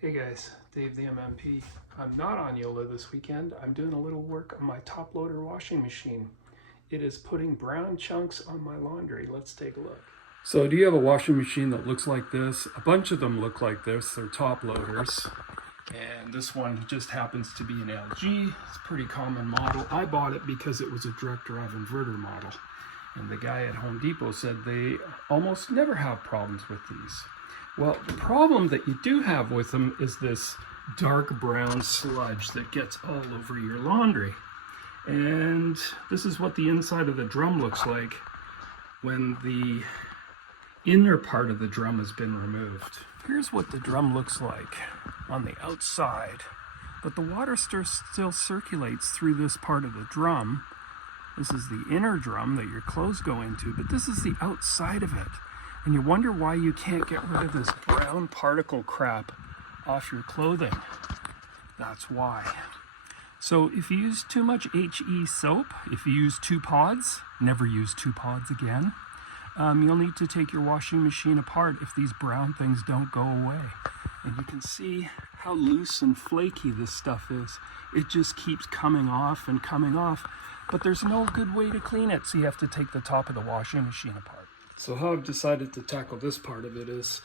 Hey guys, Dave the MMP. I'm not on YOLO this weekend. I'm doing a little work on my top loader washing machine. It is putting brown chunks on my laundry. Let's take a look. So do you have a washing machine that looks like this? A bunch of them look like this. They're top loaders. And this one just happens to be an LG. It's a pretty common model. I bought it because it was a direct drive inverter model. And the guy at Home Depot said they almost never have problems with these. Well, the problem that you do have with them is this dark brown sludge that gets all over your laundry. And this is what the inside of the drum looks like when the inner part of the drum has been removed. Here's what the drum looks like on the outside, but the water still circulates through this part of the drum. This is the inner drum that your clothes go into, but this is the outside of it. And you wonder why you can't get rid of this brown particle crap off your clothing. That's why. So if you use too much HE soap, if you use 2 pods, never use 2 pods again, you'll need to take your washing machine apart if these brown things don't go away. And you can see how loose and flaky this stuff is. It just keeps coming off and coming off, but there's no good way to clean it, so you have to take the top of the washing machine apart. So how I've decided to tackle this part of it is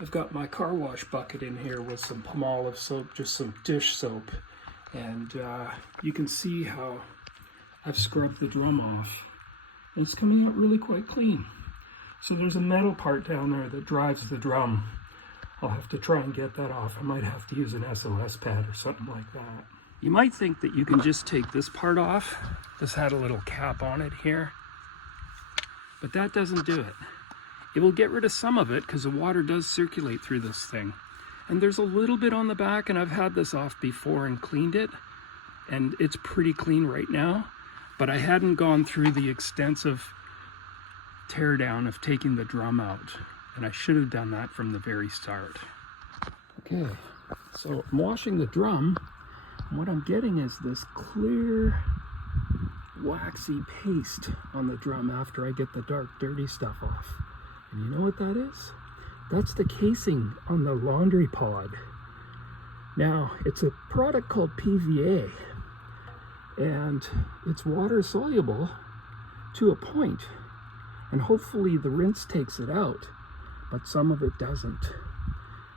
I've got my car wash bucket in here with some Palmolive soap, just some dish soap, and you can see how I've scrubbed the drum off. And it's coming out really quite clean. So there's a metal part down there that drives the drum. I'll have to try and get that off. I might have to use an SOS pad or something like that. You might think that you can just take this part off. This had a little cap on it here. But that doesn't do it. It will get rid of some of it because the water does circulate through this thing. And there's a little bit on the back, and I've had this off before and cleaned it. And it's pretty clean right now. But I hadn't gone through the extensive teardown of taking the drum out. And I should have done that from the very start. Okay, so I'm washing the drum. And what I'm getting is this clear, waxy paste on the drum after I get the dark, dirty stuff off. And you know what that is? That's the casing on the laundry pod. Now, it's a product called PVA, and it's water soluble to a point, and hopefully the rinse takes it out, but some of it doesn't.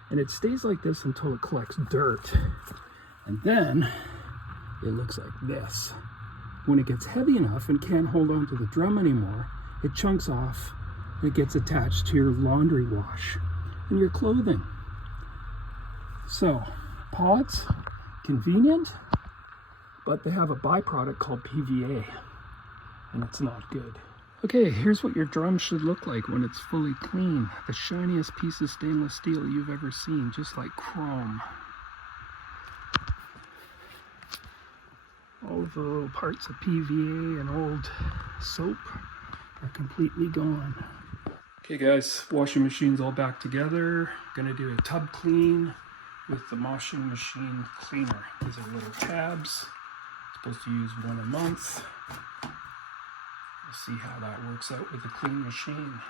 And it stays like this until it collects dirt, and then it looks like this. When it gets heavy enough and can't hold on to the drum anymore, it chunks off and it gets attached to your laundry wash and your clothing. So, pods, convenient, but they have a byproduct called PVA, and it's not good. Okay, here's what your drum should look like when it's fully clean. The shiniest piece of stainless steel you've ever seen, just like chrome. All of the little parts of PVA and old soap are completely gone. Okay guys, washing machine's all back together. Gonna do a tub clean with the washing machine cleaner. These are little tabs. Supposed to use 1 a month. We'll see how that works out with a clean machine.